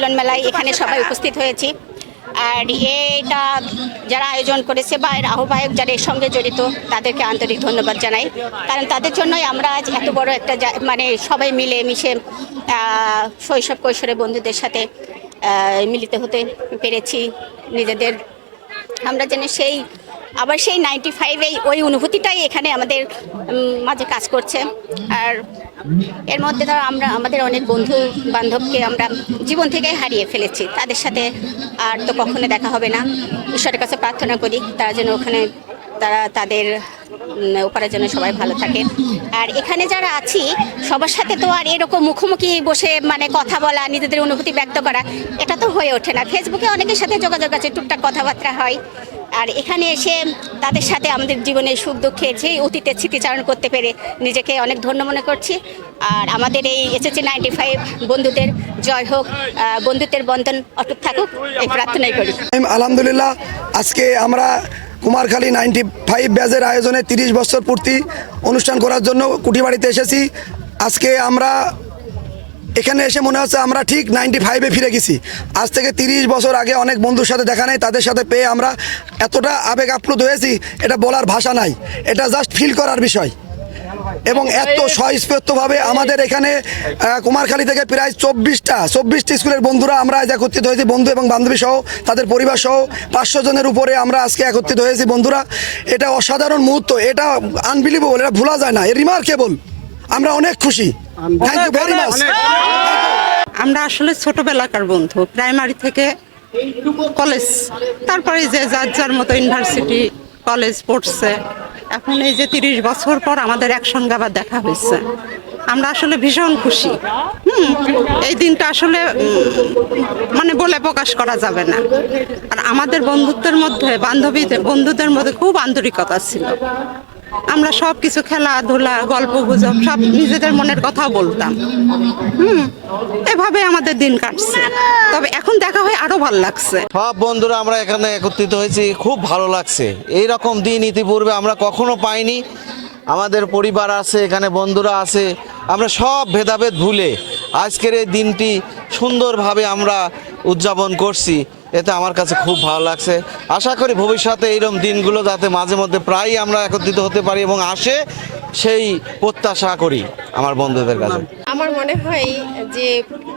মহামিলন মেলায় এখানে সবাই উপস্থিত হয়েছি। আর এটা যারা আয়োজন করেছে বা এর আহ্বায়ক যারা এর সঙ্গে জড়িত, তাদেরকে আন্তরিক ধন্যবাদ জানাই। কারণ তাদের জন্যই আমরা আজ এত বড় একটা মানে সবাই মিলে মিশে শৈশব কৈশোরে বন্ধুদের সাথে মিলিত হতে পেরেছি নিজেদের। আমরা যেন সেই আবার সেই নাইনটি ফাইভে ওই অনুভূতিটাই এখানে আমাদের মাঝে কাজ করছে। আর এর মধ্যে ধরো আমরা, আমাদের অনেক বন্ধু বান্ধবকে আমরা জীবন থেকে হারিয়ে ফেলেছি। তাদের সাথে আর তো কখনো দেখা হবে না। ঈশ্বরের কাছে প্রার্থনা করি, তারা যেন ওখানে, তারা তাদের ওপারে যেন সবাই ভালো থাকে। আর এখানে যারা আছি, সবার সাথে তো আর এরকম মুখোমুখি বসে মানে কথা বলা, নিজেদের অনুভূতি ব্যক্ত করা, এটা তো হয়ে ওঠে না। ফেসবুকে অনেকের সাথে যোগাযোগ আছে, টুকটাক কথাবার্তা হয়। আর এখানে এসে তাদের সাথে আমাদের জীবনের সুখ দুঃখের সেই অতীতের স্মৃতিচারণ করতে পেরে নিজেকে অনেক ধন্য মনে করছি। আর আমাদের এই এসএসসি নাইনটি ফাইভ বন্ধুদের জয় হোক বন্ধুত্বের বন্ধন অটুট থাকুক, এই প্রার্থনাই করি। আলহামদুলিল্লাহ, আজকে আমরা কুমারখালী নাইনটি ফাইভ ব্যাজের আয়োজনে তিরিশ বছর পূর্তি অনুষ্ঠান করার জন্য কুটিবাড়িতে এসেছি। আজকে আমরা এখানে এসে মনে হচ্ছে আমরা ঠিক নাইনটি ফাইভে ফিরে গেছি। আজ থেকে তিরিশ বছর আগে অনেক বন্ধুর সাথে দেখা নেই, তাদের সাথে পেয়ে আমরা এতটা আবেগ আপ্লুত হয়েছি, এটা বলার ভাষা নাই। এটা জাস্ট ফিল করার বিষয়। এবং এত স্বস্ফূর্তভাবে আমাদের এখানে কুমারখালী থেকে প্রায় চব্বিশটা, চব্বিশটি স্কুলের বন্ধুরা আমরা আজ একত্রিত হয়েছি, বন্ধু এবং বান্ধবী সহ, তাদের পরিবার সহ। পাঁচশো জনের উপরে আমরা আজকে একত্রিত হয়েছি বন্ধুরা। এটা অসাধারণ মুহূর্ত, এটা আনবিলিভেবল এটা ভোলা যায় না রিমার্কেবল আমরা অনেক খুশি। থ্যাংক ইউ ভেরি মাচ আমরা আসলে ছোটবেলাকার বন্ধু প্রাইমারি থেকে কলেজ তারপরে যে যার যার মতো ইউনিভার্সিটি কলেজ পড়ছে। এখন এই যে তিরিশ বছর পর আমাদের একসঙ্গে আবার দেখা হয়েছে। আমরা আসলে ভীষণ খুশি। হুম এই দিনটা আসলে মানে বলে প্রকাশ করা যাবে না। আর আমাদের বন্ধুত্বের মধ্যে বান্ধবীদের বন্ধুদের মধ্যে খুব আন্তরিকতা ছিল। আমরা সব কিছু খেলাধুলা গল্প গুজব, সব নিজেদের মনের কথা বলতাম। হুম, এভাবে আমাদের দিন কাটছে। তবে এখন দেখা হয় আরও ভালো লাগছে। সব বন্ধুরা আমরা এখানে একত্রিত হয়েছি, খুব ভালো লাগছে। এই রকম দিন ইতিপূর্বে আমরা কখনো পাইনি। আমাদের পরিবার আছে, এখানে বন্ধুরা আছে, আমরা সব ভেদাভেদ ভুলে আজকের এই দিনটি সুন্দরভাবে আমরা উদযাপন করছি। এতে আমার কাছে খুব ভালো লাগছে। আশা করি ভবিষ্যতে এইরকম দিনগুলো যাতে মাঝে মধ্যে প্রায়ই আমরা একত্রিত হতে পারি এবং আসে, সেই প্রত্যাশা করি আমার বন্ধুদের কাছে। আমার মনে হয় যে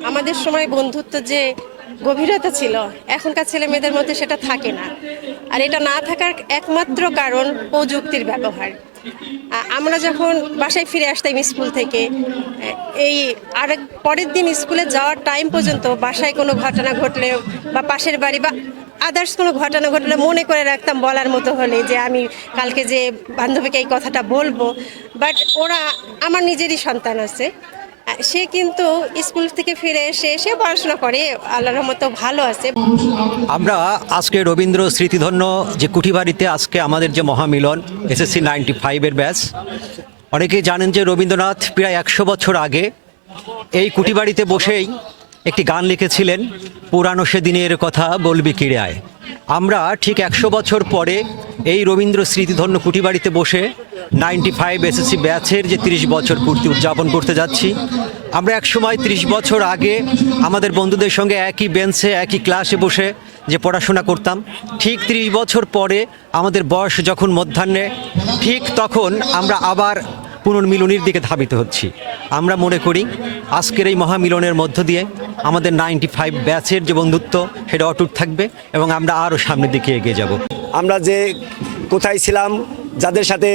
আমাদের সময় বন্ধুত্ব যে গভীরতা ছিল, এখনকার ছেলে মেয়েদের মধ্যে সেটা থাকে না। আর এটা না থাকার একমাত্র কারণ প্রযুক্তির ব্যবহার। আমরা যখন বাসায় ফিরে আসতাম স্কুল থেকে, এই আরেক পরের দিন স্কুলে যাওয়ার টাইম পর্যন্ত বাসায় কোনো ঘটনা ঘটলে বা পাশের বাড়ি বা আদার্স কোনো ঘটনা ঘটলে মনে করে রাখতাম বলার মতো হলে যে আমি কালকে যে বান্ধবীকে এই কথাটা বলব। বাট ওরা আমার নিজেরই সন্তান আছে। সে কিন্তু স্কুল থেকে ফিরে এসে, সে পড়াশোনা করে, আল্লাহর মতো ভালো আছে। আমরা আজকে রবীন্দ্র স্মৃতিধন্য যে কুঠিবাড়িতে আজকে আমাদের যে মহামিলন, এসএসসি নাইনটি ফাইভের ব্যাচ, অনেকেই জানেন যে রবীন্দ্রনাথ প্রায় একশো বছর আগে এই কুঠিবাড়িতে বসেই একটি গান লিখেছিলেন, পুরানো সেদিনের কথা বলবি কিড়ায় আমরা ঠিক একশো বছর পরে এই রবীন্দ্র স্মৃতিধন্য কুঠিবাড়িতে বসে নাইনটি ফাইভ এসএসসি ব্যাচের যে তিরিশ বছর পূর্তি উদযাপন করতে যাচ্ছি। আমরা একসময় ত্রিশ বছর আগে আমাদের বন্ধুদের সঙ্গে একই বেঞ্চে একই ক্লাসে বসে যে পড়াশোনা করতাম। ঠিক ত্রিশ বছর পরে আমাদের বয়স যখন মধ্যাহ্নে, ঠিক তখন আমরা আবার পুনর্মিলনীর দিকে ধাবিত হচ্ছি। আমরা মনে করি আজকের এই মহামিলনের মধ্য দিয়ে আমাদের নাইনটি ফাইভ ব্যাচের যে বন্ধুত্ব, সেটা অটুট থাকবে এবং আমরা আরও সামনের দিকে এগিয়ে যাব। আমরা যে কোথায় ছিলাম যাদের সাথে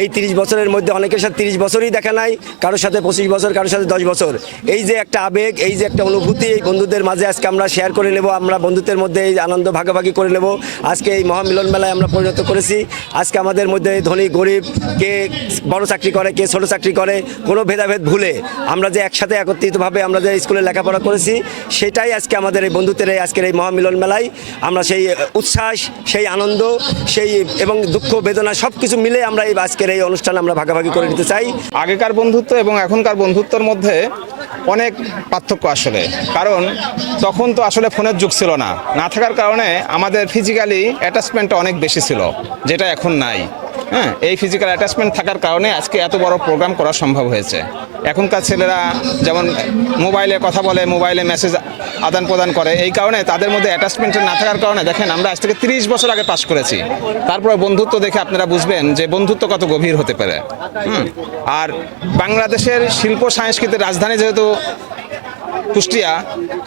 এই তিরিশ বছরের মধ্যে অনেকের সাথে তিরিশ বছরই দেখা নাই, কারোর সাথে পঁচিশ বছর, কারোর সাথে দশ বছর। এই যে একটা আবেগ, এই যে একটা অনুভূতি এই বন্ধুদের মাঝে আজকে আমরা শেয়ার করে নেব, আমরা বন্ধুত্বের মধ্যে এই আনন্দ ভাগাভাগি করে নেব। আজকে এই মহামিলন মেলায় আমরা পরিণত করেছি। আজকে আমাদের মধ্যে ধনী, গরিব, কে বড় চাকরি করে, কে ছোট চাকরি করে, কোনো ভেদাভেদ ভুলে আমরা যে একসাথে একত্রিতভাবে আমরা যে স্কুলে লেখাপড়া করেছি, সেটাই আজকে আমাদের এই বন্ধুত্বের এই আজকের এই মহামিলন মেলায় আমরা সেই উচ্ছ্বাস সেই আনন্দ, সেই এবং দুঃখ, বেদনা সব কিছু মিলে আমরা এই আজকের এই অনুষ্ঠান আমরা ভাগাভাগি করে নিতে চাই। আগেকার বন্ধুত্ব এবং এখনকার বন্ধুত্বর মধ্যে অনেক পার্থক্য আসলে। কারণ তখন তো আসলে ফোনের যুগ ছিল না। না থাকার কারণে আমাদের ফিজিক্যালি অ্যাটাচমেন্টটা অনেক বেশি ছিল, যেটা এখন নাই। হ্যাঁ এই ফিজিক্যাল অ্যাটাচমেন্ট থাকার কারণে আজকে এত বড় প্রোগ্রাম করা সম্ভব হয়েছে। এখনকার ছেলেরা যেমন মোবাইলে কথা বলে, মোবাইলে মেসেজ আদান প্রদান করে। এই কারণে তাদের মধ্যে অ্যাটাচমেন্ট না থাকার কারণে দেখেন আমরা আজ থেকে তিরিশ বছর আগে পাশ করেছি। তারপরে বন্ধুত্ব দেখে আপনারা বুঝবেন যে বন্ধুত্ব কত গভীর হতে পারে। আর বাংলাদেশের শিল্প সংস্কৃতির রাজধানী যেহেতু কুষ্টিয়া,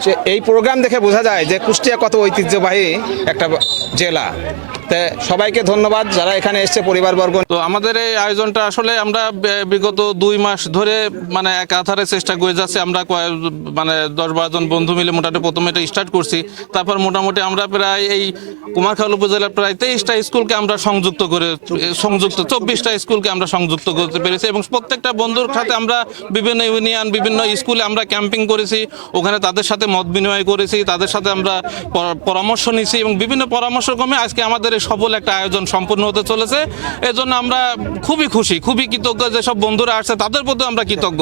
সে এই প্রোগ্রাম দেখে বোঝা যায় যে কুষ্টিয়া কত ঐতিহ্যবাহী একটা জেলা। সবাইকে ধন্যবাদ যারা এখানে এসছে পরিবারবর্গ। তো আমাদের এই আয়োজনটা আসলে আমরা বিগত দুই মাস ধরে মানে এক আধারে চেষ্টা করে যাচ্ছি। আমরা মানে দশ বারো জন বন্ধু মিলে মোটামুটি প্রথমে এটা স্টার্ট করছি। তারপর মোটামুটি আমরা প্রায় এই কুমারখাল উপজেলার প্রায় তেইশটা স্কুলকে আমরা সংযুক্ত করে সংযুক্ত, চব্বিশটা স্কুলকে আমরা সংযুক্ত করতে পেরেছি এবং প্রত্যেকটা বন্ধুর সাথে আমরা বিভিন্ন ইউনিয়ন, বিভিন্ন স্কুলে আমরা ক্যাম্পিং করেছি। ওখানে তাদের সাথে মত বিনিময় করেছি, তাদের সাথে আমরা পরামর্শ নিয়েছি এবং বিভিন্ন পরামর্শ ক্রমে আজকে আমাদের সফল একটা আয়োজন সম্পূর্ণ হতে চলেছে। এজন্য আমরা খুবই খুশি, খুবই কৃতজ্ঞ যেসব বন্ধুরা আসছে, তাদের প্রতি আমরা কৃতজ্ঞ।